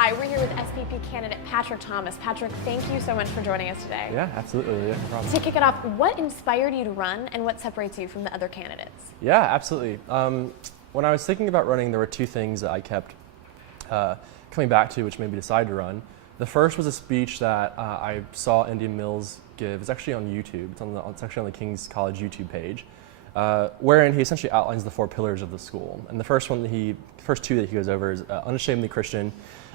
Hi, we're here with SBP candidate Patrick Thomas. Patrick, thank you so much for joining us today. Yeah, absolutely. Yeah, no problem. To kick it off, what inspired you to run and what separates you from the other candidates? Yeah, absolutely. When I was thinking about running, there were two things that I kept coming back to which made me decide to run. The first was a speech that I saw Indian Mills give. It's actually on YouTube. It's actually on the King's College YouTube page, wherein he essentially outlines the 4 pillars of the school. And the first two that he goes over is unashamedly Christian,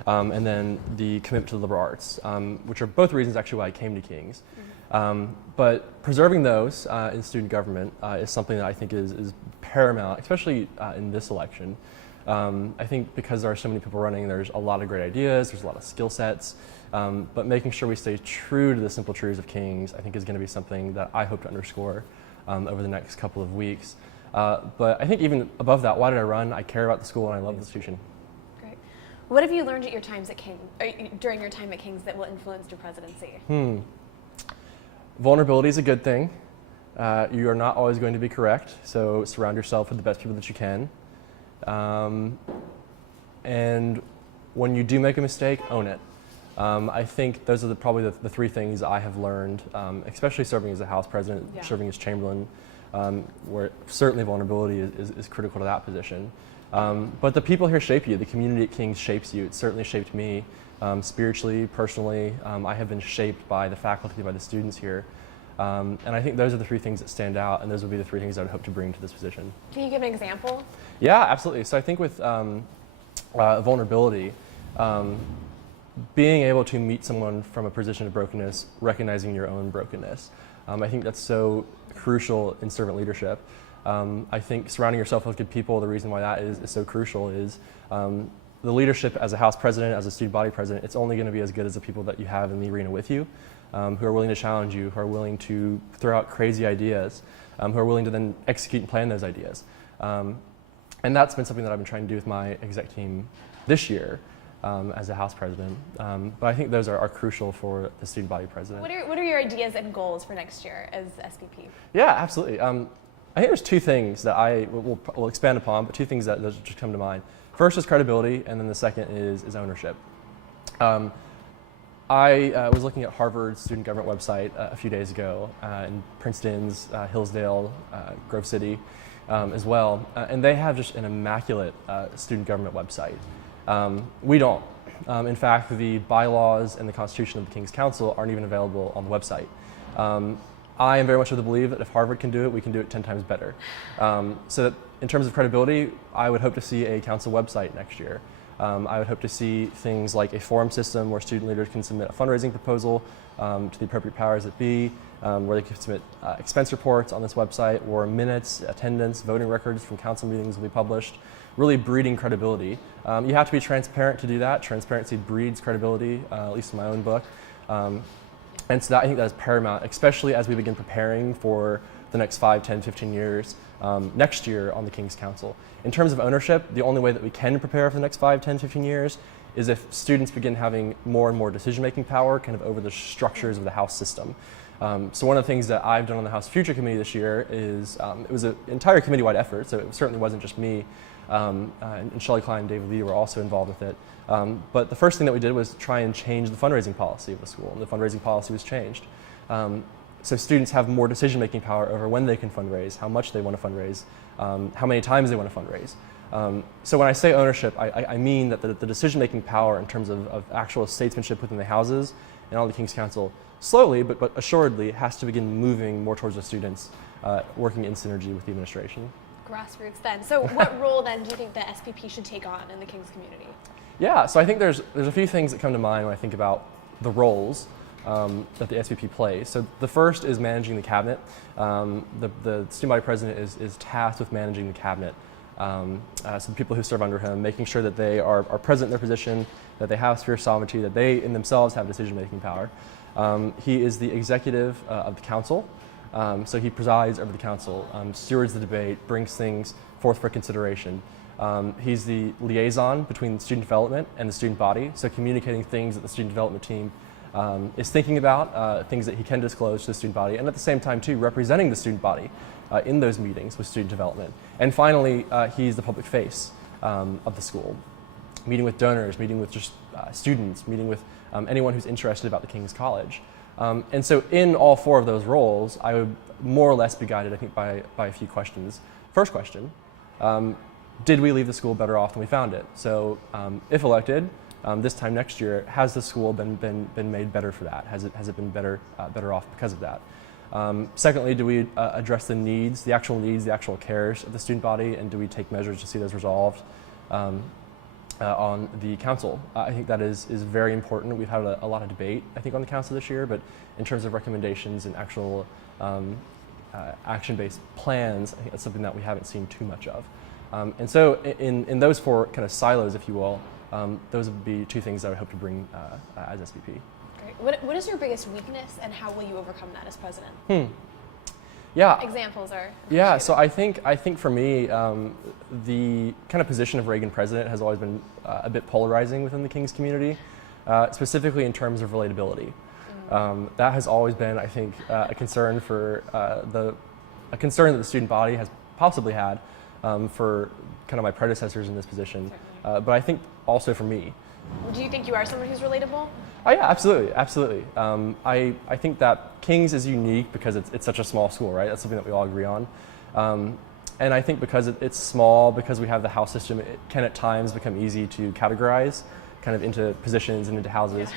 and then the commitment to the liberal arts, which are both reasons actually why I came to King's. But preserving those in student government is something that I think is paramount, especially in this election. I think because there are so many people running, there's a lot of great ideas, there's a lot of skill sets, but making sure we stay true to the simple truths of King's, I think is going to be something that I hope to underscore over the next couple of weeks. But I think even above that, why did I run? I care about the school and I love the institution. Great. What have you learned at your times at during your time at King's that will influence your presidency? Vulnerability is a good thing. You are not always going to be correct, so surround yourself with the best people that you can. And when you do make a mistake, own it. I think those are probably the 3 things I have learned, especially serving as a House President, serving as Chamberlain, where certainly vulnerability is critical to that position. But the people here shape you. The community at King's shapes you. It certainly shaped me spiritually, personally. I have been shaped by the faculty, by the students here. And I think those are the 3 things that stand out, and those would be the 3 things I would hope to bring to this position. Can you give an example? Yeah, absolutely. So I think with vulnerability, being able to meet someone from a position of brokenness, recognizing your own brokenness, I think that's so crucial in servant leadership. I think surrounding yourself with good people, the reason why that is so crucial is the leadership as a House President, as a student body president, it's only going to be as good as the people that you have in the arena with you, who are willing to challenge you, who are willing to throw out crazy ideas, who are willing to then execute and plan those ideas. And that's been something that I've been trying to do with my exec team this year as a House President. But I think those are crucial for the student body president. What are your ideas and goals for next year as SBP? Yeah, absolutely. I think there's 2 things that I will expand upon, but 2 things that just come to mind. First is credibility, and then the second is ownership. I was looking at Harvard's student government website a few days ago, and Princeton's, Hillsdale, Grove City as well, and they have just an immaculate student government website. We don't. In fact, the bylaws and the Constitution of the King's Council aren't even available on the website. I am very much of the belief that if Harvard can do it, we can do it 10 times better. So that in terms of credibility, I would hope to see a council website next year. I would hope to see things like a forum system where student leaders can submit a fundraising proposal to the appropriate powers that be, where they can submit expense reports on this website, or minutes, attendance, voting records from council meetings will be published, really breeding credibility. You have to be transparent to do that. Transparency breeds credibility, at least in my own book. And so I think that is paramount, especially as we begin preparing for the next 5, 10, 15 years next year on the King's Council. In terms of ownership, the only way that we can prepare for the next 5, 10, 15 years is if students begin having more and more decision-making power kind of over the structures of the House system. So one of the things that I've done on the House Future Committee this year is, it was an entire committee-wide effort, so it certainly wasn't just me, and Shelley Klein and David Lee were also involved with it. But the first thing that we did was try and change the fundraising policy of the school, and the fundraising policy was changed. So students have more decision-making power over when they can fundraise, how much they want to fundraise, how many times they want to fundraise. So when I say ownership, I mean that the decision-making power in terms of actual statesmanship within the houses and on the King's Council, slowly but assuredly, has to begin moving more towards the students, working in synergy with the administration. Grassroots then. So what role then do you think the SBP should take on in the King's community? Yeah, so I think there's a few things that come to mind when I think about the roles that the SBP plays. So the first is managing the cabinet. The student body president is tasked with managing the cabinet. So the people who serve under him, making sure that they are present in their position, that they have sphere of sovereignty, that they in themselves have decision-making power. He is the executive of the council. So he presides over the council, stewards the debate, brings things forth for consideration. He's the liaison between student development and the student body, so communicating things that the student development team is thinking about, things that he can disclose to the student body, and at the same time too representing the student body in those meetings with student development. And finally, he's the public face of the school. meeting with donors, meeting with just students, meeting with anyone who's interested about the King's College. And so in all 4 of those roles, I would more or less be guided, I think, by a few questions. First question, did we leave the school better off than we found it? So if elected, this time next year, has the school been made better for that? Has it been better off because of that? Secondly, do we address the needs, the actual cares of the student body, and do we take measures to see those resolved on the council? I think that is very important. We've had a lot of debate, I think, on the council this year, but in terms of recommendations and actual action-based plans, I think that's something that we haven't seen too much of. And so in those 4 kind of silos, if you will, those would be 2 things that I would hope to bring as SBP. Great. What is your biggest weakness, and how will you overcome that as president? Yeah. Examples are. Yeah. So I think for me, the kind of position of Reagan president has always been a bit polarizing within the King's community, specifically in terms of relatability. That has always been, I think, a concern for a concern that the student body has possibly had for kind of my predecessors in this position, but I think also for me. Do you think you are someone who's relatable? Oh, yeah, absolutely. I think that King's is unique because it's such a small school, right? That's something that we all agree on. And I think because it's small, because we have the house system, it can at times become easy to categorize kind of into positions and into houses.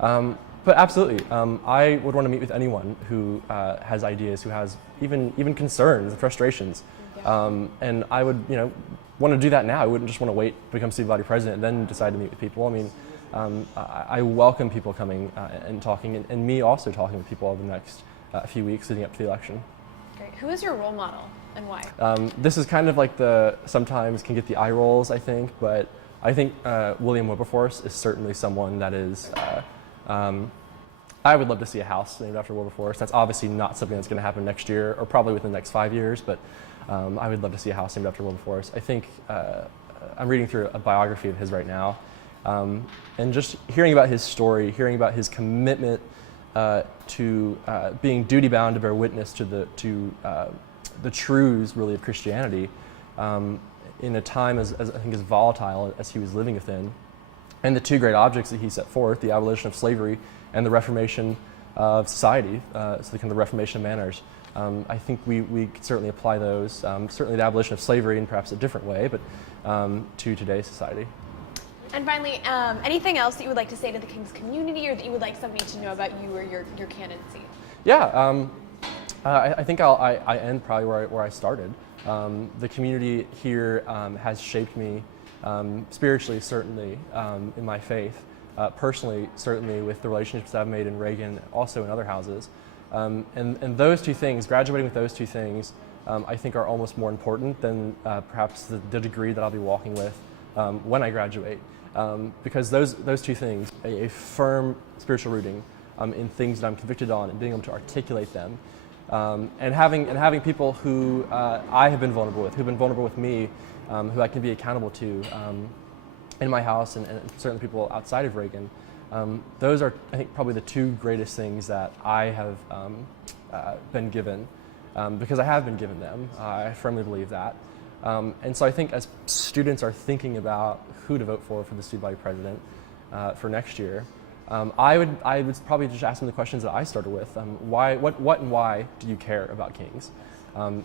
Yeah. But absolutely, I would want to meet with anyone who has ideas, who has even concerns and frustrations. Yeah. And I would, want to do that now. I wouldn't just want to wait to become student body president and then decide to meet with people. I mean, I welcome people coming and talking, and me also talking with people over the next few weeks leading up to the election. Great. Who is your role model and why? This is kind of like sometimes can get the eye rolls, I think, but I think William Wilberforce is certainly someone that is, I would love to see a house named after Wilberforce. That's obviously not something that's going to happen next year or probably within the next 5 years, but I would love to see a house named after Wilberforce. I think I'm reading through a biography of his right now, and just hearing about his story, hearing about his commitment to being duty-bound to bear witness to the truths, really, of Christianity in a time as I think as volatile as he was living within, and the 2 great objects that he set forth, the abolition of slavery and the reformation of society, so the kind of the reformation of manners. I think we could certainly apply those, certainly the abolition of slavery in perhaps a different way, but to today's society. And finally, anything else that you would like to say to the King's community, or that you would like somebody to know about you or your candidacy? Yeah, I think I end probably where I started. The community here has shaped me spiritually, certainly, in my faith. Personally, certainly with the relationships that I've made in Reagan, also in other houses. And those 2 things, graduating with those 2 things, I think are almost more important than perhaps the degree that I'll be walking with when I graduate. Because those 2 things, a firm spiritual rooting in things that I'm convicted on and being able to articulate them, and having people who I have been vulnerable with, who've been vulnerable with me, who I can be accountable to in my house, and certainly people outside of Reagan. Those are, I think, probably the 2 greatest things that I have been given, because I have been given them. I firmly believe that. And so I think as students are thinking about who to vote for the student body president for next year, I would probably just ask them the questions that I started with. What and why do you care about King's?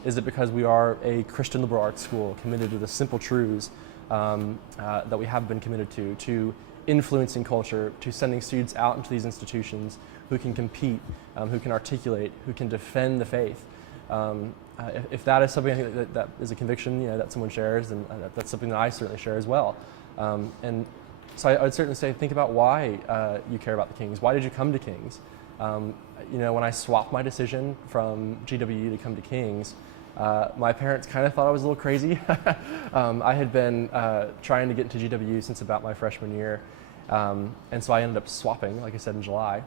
Is it because we are a Christian liberal arts school committed to the simple truths that we have been committed to influencing culture, to sending students out into these institutions who can compete, who can articulate, who can defend the faith? If that is something I think that is a conviction, that someone shares, then that's something that I certainly share as well. And so I would certainly say, think about why you care about the Kings. Why did you come to Kings? When I swapped my decision from GWU to come to Kings, my parents kind of thought I was a little crazy. I had been trying to get into GWU since about my freshman year, and so I ended up swapping, like I said, in July.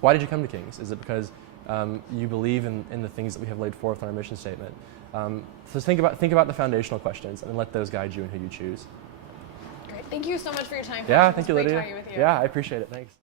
Why did you come to Kings? Is it because you believe in the things that we have laid forth in our mission statement? So think about the foundational questions and let those guide you in who you choose. Great. Thank you so much for your time. Yeah, thank you, Lydia. Great talking with you. Yeah, I appreciate it. Thanks.